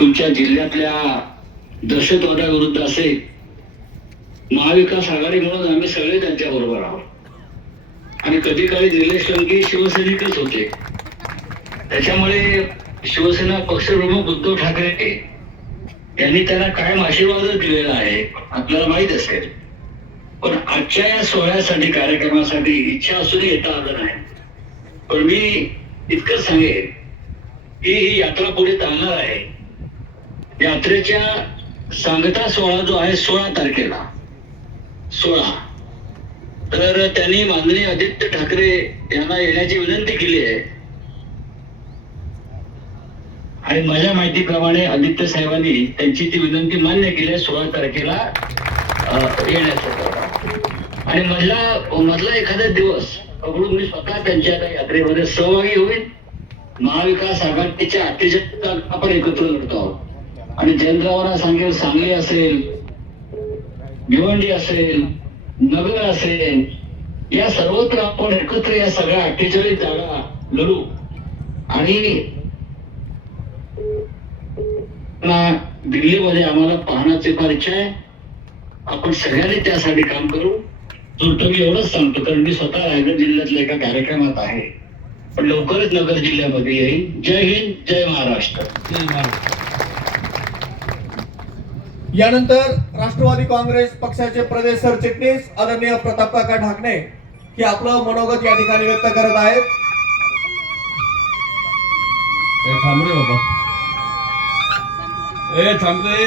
तुमच्या जिल्ह्यातल्या दहशतवादाविरुद्ध असेल, महाविकास आघाडी म्हणून आम्ही सगळे त्यांच्या बरोबर आहोत आणि कधी काळी निलेश लंके शिवसैनिकच होते. त्याच्यामुळे शिवसेना पक्षप्रमुख उद्धव ठाकरे यांनी त्यांना कायम आशीर्वाद दिलेला आहे, आपल्याला माहित असेल. पण आजच्या या सोहळ्यासाठी, कार्यक्रमासाठी इच्छा असूनही येता आलं नाही. पण मी इतकं सांगेन की ही यात्रा पुढे चालणार आहे. यात्रेच्या सांगता सोहळा जो आहे 16 तारखेला 16, तर त्यांनी माननीय आदित्य ठाकरे यांना येण्याची विनंती केली आहे आणि माझ्या माहितीप्रमाणे आदित्य साहेबांनी त्यांची ती विनंती मान्य केली आहे 16 तारखेला येण्याचं. आणि मधला एखादा दिवस पकडून मी स्वतः त्यांच्या यात्रेमध्ये सहभागी होईल. महाविकास आघाडीच्या 48 आपण एकत्र लढतो आहोत आणि जयंतरावांना सांगेल, सांगली असेल, भिवंडी असेल, नगर असेल, या सर्वत्र आपण एकत्र या सगळ्या 48 जागा लढू आणि दिल्लीमध्ये आम्हाला पाहण्याची फार इच्छा आहे. आपण सगळ्यांनी त्यासाठी काम करू. मी एवढंच सांगतो, कारण मी स्वतः रायगड जिल्ह्यातल्या एका कार्यक्रमात आहे, पण लवकरच नगर जिल्ह्यामध्ये येईल. जय हिंद, जय महाराष्ट्र. यानंतर राष्ट्रवादी काँग्रेस पक्षाचे प्रदेश सरचिटणीस आदरणीय प्रतापकाका ढाकणे हे आपलं मनोगत या ठिकाणी व्यक्त करत आहेत. थांब रे बाबा, थांब रे.